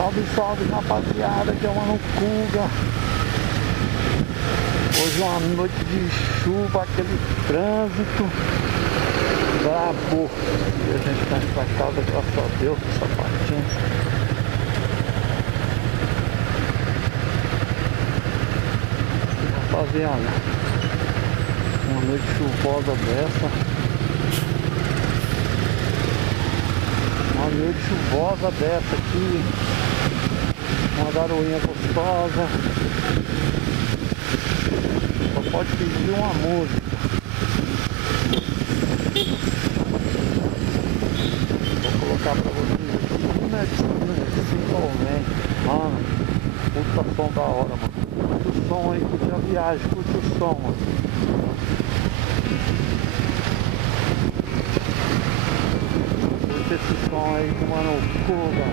Salve, salve, rapaziada, que é o Mano Kuga. Hoje é uma noite de chuva, aquele trânsito brabo. E a gente tá indo pra casa, graças a Deus, com sapatinho. Rapaziada, uma noite chuvosa dessa. Uma noite chuvosa dessa aqui, uma garoinha gostosa, só pode pedir uma música. Vou colocar pra vocês aqui, simplesmente. Mano, puta som da hora, mano. Curte o som aí, curte a viagem, curte o som, mano. Esse som aí do Mano Kuga.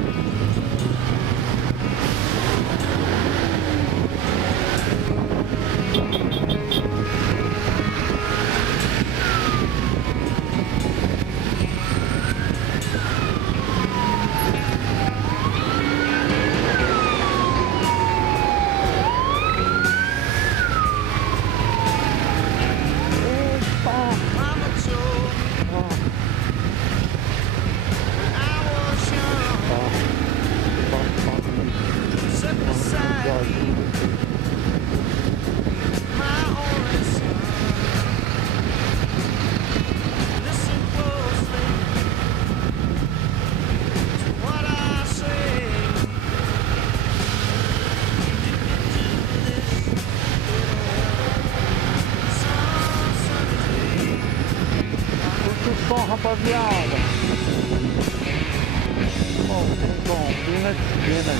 Rapaziada, bom, pina de esquina.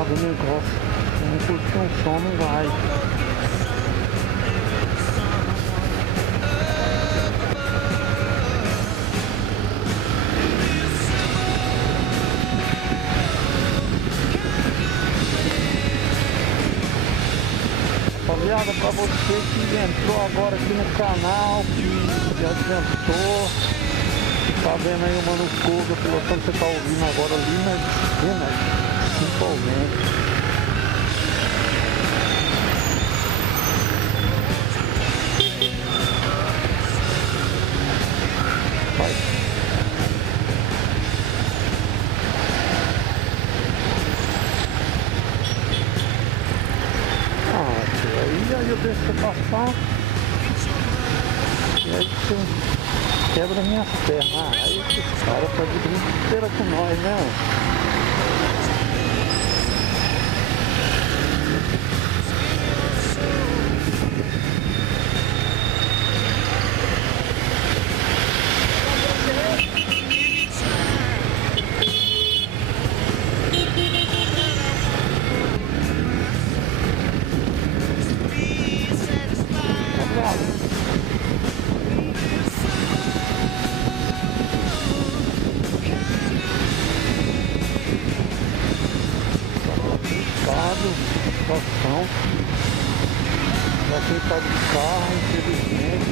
O negócio, não curtir um som, não vai. Rapaziada, pra você que entrou agora aqui no canal, que adiantou, tá vendo aí o Mano Kuga, pilotando, você tá ouvindo agora ali na esquina. Simplesmente. Vai. Aí eu deixo você passar. E aí você quebra minhas pernas. Aí esse cara tá de brincadeira com nós, né? Situação para quem está de carro, infelizmente,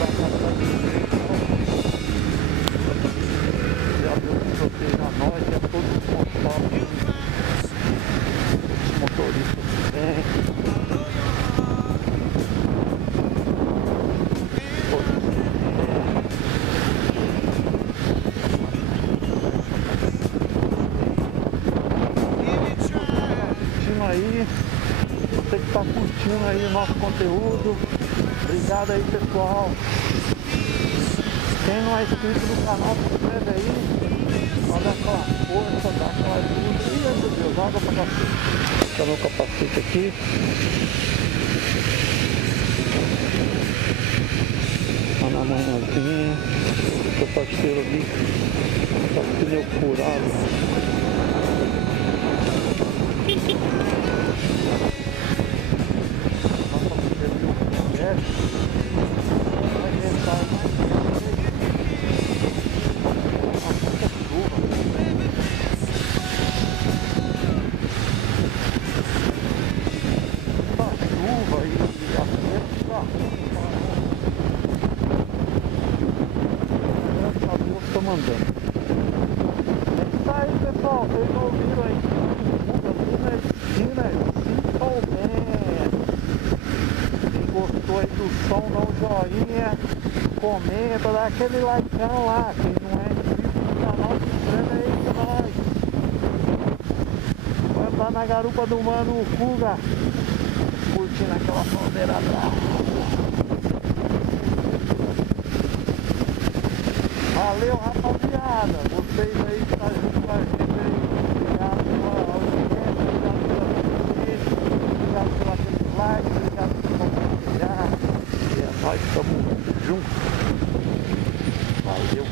pra cá pra direita. Já Deus que proteja nós e a todos os motoristas. Os motoristas que tem. Aí, você que está curtindo aí o nosso conteúdo, obrigado aí pessoal. Quem não é inscrito no canal, se inscreve aí, pode dar aquela força, dá aquela ajuda. Ih, meu Deus, água pra cacete. Deixa meu capacete aqui. Tá na manhãzinha, seu parceiro ali, tá com o pneu furado. Mandando. É isso aí, pessoal. Vocês ouviram aí? Quem gostou aí do som, dá um joinha, comenta, dá aquele likeão lá. Quem não é inscrito no canal, se inscreve aí com nós. Vai andar na garupa do Mano Kuga, curtindo aquela bandeira brava. Valeu, rapaziada, vocês aí que estão junto com a gente aí, obrigado pela audiência, obrigado pela assistência, obrigado pelo aquele like, obrigado por compartilhar, e é nóis, estamos juntos, valeu.